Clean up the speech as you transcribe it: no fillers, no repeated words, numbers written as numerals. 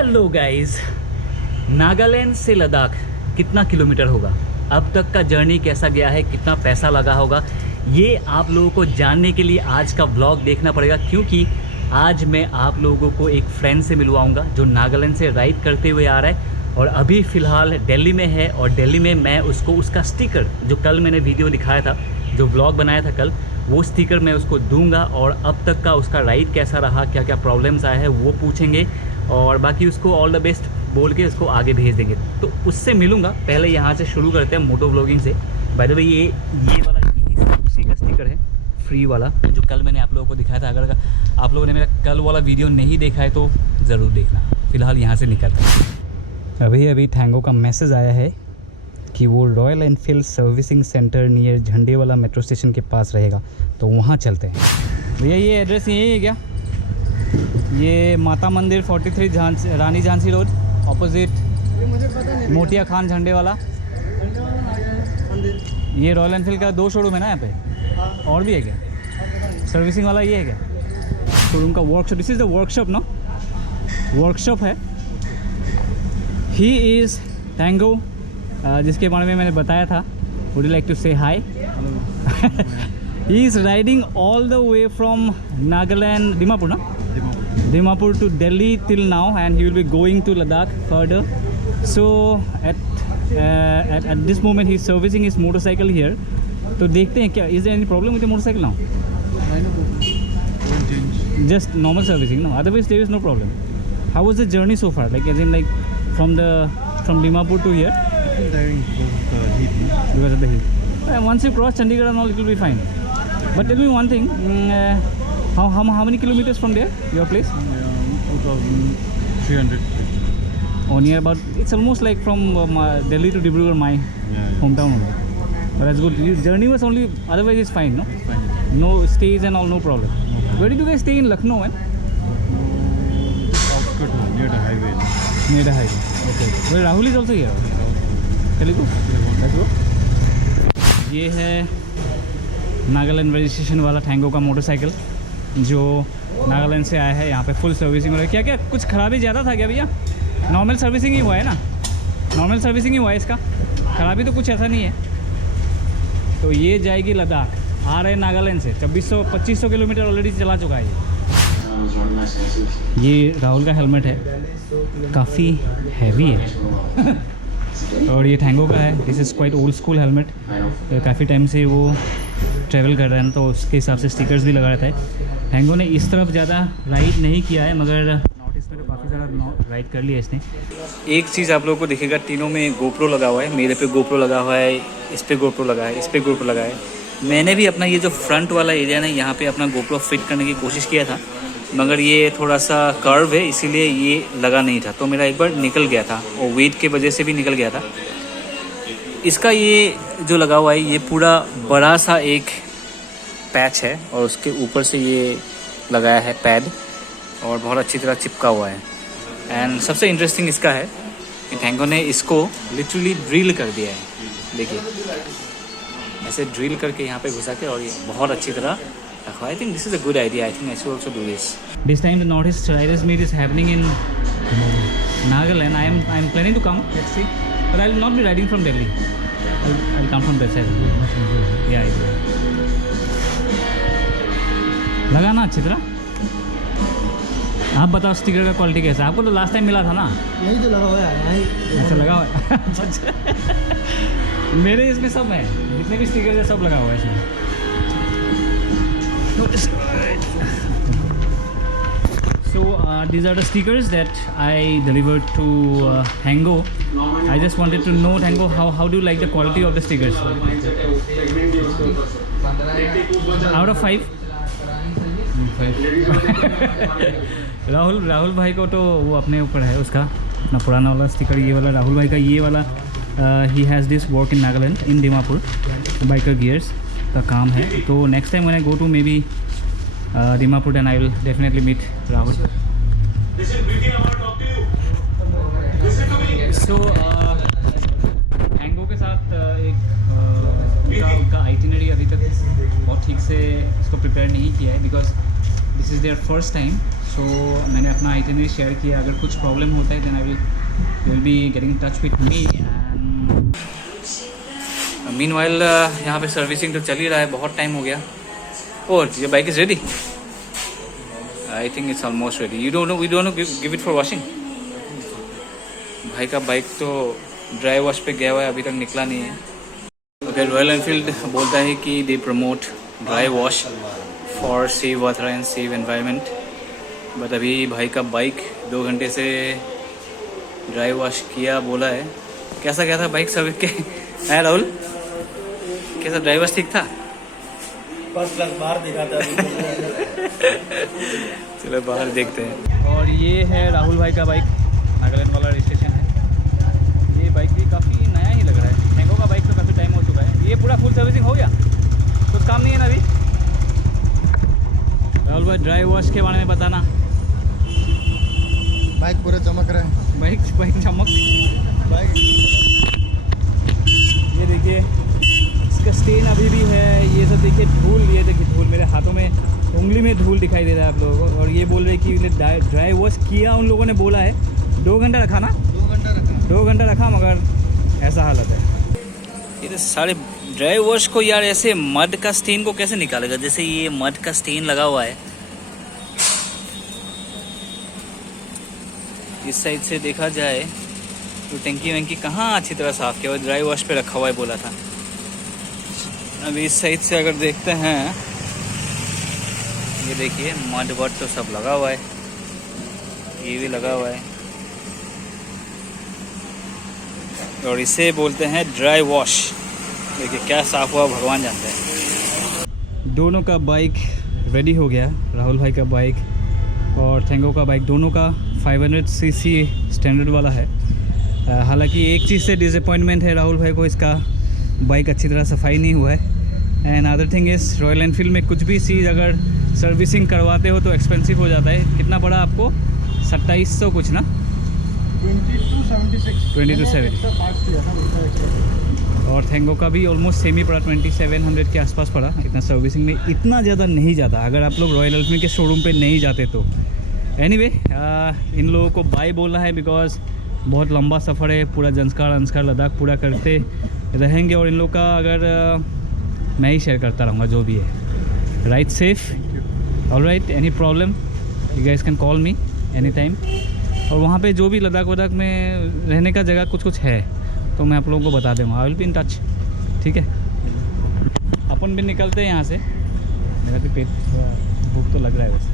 Hello guys, Nagaland से लद्दाख कितना kilometre होगा, अब तक का जर्नी कैसा गया है, कितना पैसा लगा होगा, ये आप लोगों को जानने के लिए आज का व्लॉग देखना पड़ेगा। क्योंकि आज मैं आप लोगों को एक फ्रेंड से मिलवाऊंगा जो नागालैंड से राइड करते हुए आ रहा है और अभी फ़िलहाल दिल्ली में है। और दिल्ली में मैं उसको उसका स्टिकर जो कल मैंने वीडियो दिखाया था, जो व्लॉग बनाया था कल, वो स्टिकर मैं उसको दूंगा और अब तक का उसका राइड कैसा रहा, क्या क्या प्रॉब्लम्स आए हैं वो पूछेंगे और बाकी उसको ऑल द बेस्ट बोल के उसको आगे भेज देंगे। तो उससे मिलूंगा। पहले यहाँ से शुरू करते हैं मोटो व्लॉगिंग से। बाय द वे ये वाला उसी का स्टिकर है, फ्री वाला, जो कल मैंने आप लोगों को दिखाया था। अगर आप लोगों ने मेरा कल वाला वीडियो नहीं देखा है तो ज़रूर देखना। फ़िलहाल यहाँ से निकलते हैं। अभी थैंगो का मैसेज आया है कि वो royal Enfield servicing centre near Jhandewala metro station के पास रहेगा, तो वहाँ चलते हैं। भैया ये एड्रेस यही है क्या? ये माता मंदिर 43 रानी झांसी रोड, ऑपोजिट मोतिया खान झंडेवाला। ये रॉयल एनफील्ड का 2 शोरूम है ना यहाँ पे, और भी है क्या? सर्विसिंग वाला ये है क्या शोरूम का? Workshop, this is the workshop ना, वर्कशॉप है। ही इज़ थैंगो, जिसके बारे में मैंने बताया था। वुड यू लाइक टू से high? He is riding all the way from Nagaland, Dimapur ना, Dimapur to Delhi till now, and he will be going to Ladakh further. So at this moment he is servicing his motorcycle here. तो देखते हैं क्या, is there any problem with the motorcycle now? Just normal servicing, no? Otherwise there is no problem. How was the journey so far? Like as in like from Dimapur to here? Tiring because of the heat. Once you cross Chandigarh and all, it will be fine. But tell me one thing. How many kilometers from there, your place? 2,300. Oh, near about. It's almost like from Delhi to Dibrugarh, my hometown only. But that's good. Your journey was only. Otherwise, it's fine, no? It's fine. No stays and all, no problem. Where did you guys stay in Lucknow? Outskirts, near the highway. Near the highway. Okay. Well, Rahul is also here. Shall we go? Let's go. ये है Nagaland registration वाला थैंगो का motorcycle जो नागालैंड से आया है। यहाँ पे फुल सर्विसिंग हो रही है। क्या क्या कुछ खराबी ज़्यादा था क्या भैया? नॉर्मल सर्विसिंग ही हुआ है ना? नॉर्मल सर्विसिंग ही हुआ है इसका, खराबी तो कुछ ऐसा नहीं है। तो ये जाएगी लद्दाख, आ रहे हैं नागालैंड से। 2500 किलोमीटर ऑलरेडी चला चुका है ये राहुल का हेलमेट है, काफ़ी हैवी है। और ये थैंगो का है। This is quite old school helmet. काफ़ी टाइम से वो ट्रैवल कर रहे हैं तो उसके हिसाब से स्टिकर्स भी लगा रहता है। थैंगो ने इस तरफ ज़्यादा राइड नहीं किया है, मगर नॉर्थ ईस्ट में तो काफ़ी ज़्यादा राइड कर लिया इसने। एक चीज़ आप लोगों को दिखेगा, तीनों में गोप्रो लगा हुआ है। मेरे पे गोप्रो लगा हुआ है, इस पर गोप्रो लगा है, इस पर गोप्रो लगा है। मैंने भी अपना ये जो फ्रंट वाला एरिया ना, यहाँ पर अपना गोप्रो फिट करने की कोशिश किया था, मगर ये थोड़ा सा कर्व है इसीलिए ये लगा नहीं था। तो मेरा एक बार निकल गया था और वेट के वजह से भी निकल गया था। इसका ये जो लगा हुआ है, ये पूरा बड़ा सा एक पैच है और उसके ऊपर से ये लगाया है पैड और बहुत अच्छी तरह चिपका हुआ है। एंड सबसे इंटरेस्टिंग इसका है कि थैंगो ने इसको लिटरली ड्रिल कर दिया है। देखिए ऐसे ड्रिल करके यहाँ पे घुसा के और ये बहुत अच्छी तरह रखा। I think this is a good idea. I think I should also do this. This time the Northeast Riders Meet is happening in Nagaland. I am planning to come. Let's see. But I will not be riding from Delhi. I'll come from that side. Yeah. लगा ना अच्छी तरह? आप बताओ sticker का quality कैसा? आपको तो लास्ट टाइम मिला था ना? यही तो लगा हुआ है। अच्छा लगा हुआ है। मेरे इसमें सब है, जितने भी स्टिकर है सब लगा हुआ है इसमें। So these are the stickers that I delivered to Thango. I just wanted to know, Thango, how do you like the quality of the stickers? Out of 5? Rahul भाई को तो वो अपने ऊपर है, उसका अपना पुराना वाला स्टिकर। ये वाला राहुल भाई का, ये वाला he has this work in Nagaland in Dimapur, biker gears का काम है। तो next time when I go to maybe Dimapur, then I will definitely meet Rahul. So Thango के साथ एक उनका आइटिनरी अभी तक बहुत ठीक से इसको प्रिपेयर नहीं किया है, because this is their first time, so मैंने अपना आइटिनरी शेयर किया. अगर कुछ प्रॉब्लम होता है then I will be getting touch with me. And meanwhile यहाँ पे सर्विसिंग तो चल ही रहा है, बहुत टाइम हो गया. और ये bike is ready. I think it's almost ready. We don't know give it for washing. भाई का बाइक तो ड्राई वॉश पे गया हुआ है, अभी तक निकला नहीं है. ओके, रॉयल एनफील्ड बोलता है कि they promote dry wash for save water and save environment. But अभी भाई का बाइक 2 घंटे से ड्राई वॉश किया बोला है. कैसा क्या था बाइक सर्विस के है राहुल? कैसा ड्राई वॉश ठीक था? फर्स्ट क्लास बाहर दिखा था. चलो बाहर देखते हैं. और ये है राहुल भाई का बाइक, नागालैंड वाला रजिस्ट्रेशन है. ये बाइक भी काफ़ी नया ही लग रहा है. टैंगो का बाइक तो काफ़ी टाइम हो चुका है. ये पूरा फुल सर्विसिंग हो गया, कुछ काम नहीं है ना अभी? राहुल भाई ड्राई वॉश के बारे में बताना. बाइक पूरा चमक रहा है. बाइक चमक. बाइक ये देखिए इसका स्टेन अभी भी है. ये सब देखिए धूल, ये देखिए धूल मेरे हाथों में, उंगली में धूल दिखाई दे रहा है आप लोगों को. और ये बोल रहे कि ड्राई वॉश किया उन लोगों ने बोला है. 2 घंटा रखा ना? 2 घंटा रखा मगर ऐसा हालत है. ये तो सारे ड्राई वॉश को यार ऐसे मड का स्टेन को कैसे निकालेगा? जैसे ये मड का स्टेन लगा हुआ है. इस साइड से देखा जाए तो टंकी वंकी कहाँ अच्छी तरह साफ़ किया हुआ, ड्राई वॉश पे रखा हुआ है बोला था. अभी इस साइड से अगर देखते हैं, ये देखिए मड वड तो सब लगा हुआ है. ये भी लगा हुआ है और इसे बोलते हैं ड्राई वॉश. देखिए क्या साफ़ हुआ भगवान जानते हैं. दोनों का बाइक रेडी हो गया. राहुल भाई का बाइक और थैंगो का बाइक, दोनों का 500 सीसी स्टैंडर्ड वाला है. हालांकि एक चीज़ से डिसअपॉइंटमेंट है राहुल भाई को, इसका बाइक अच्छी तरह सफाई नहीं हुआ है. And other thing is royal Enfield में कुछ भी चीज़ अगर सर्विसिंग करवाते हो तो एक्सपेंसिव हो जाता है. कितना पड़ा आपको? 2700 कुछ ना? 2276. और थैंगो का भी ऑलमोस्ट सेम ही पड़ा, 2700 के आसपास पड़ा. इतना सर्विसिंग में इतना ज़्यादा नहीं जाता अगर आप लोग रॉयल एनफील्ड के शोरूम पे नहीं जाते तो. एनीवे, इन लोगों को बाय बोलना है बिकॉज बहुत लंबा सफ़र है. पूरा जंस्कार अंस्कार लद्दाख पूरा करते रहेंगे और इन लोग का अगर मैं ही शेयर करता रहूँगा जो भी है. Right safe. Alright, any problem you guys can call me any time. और वहाँ पे जो भी लद्दाख वद्दाख में रहने का जगह कुछ है तो मैं आप लोगों को बता दूँगा. आई विल बी इन टच. ठीक है, अपन भी निकलते हैं यहाँ से. मेरा भी पेट थोड़ा भूख तो लग रहा है वैसे.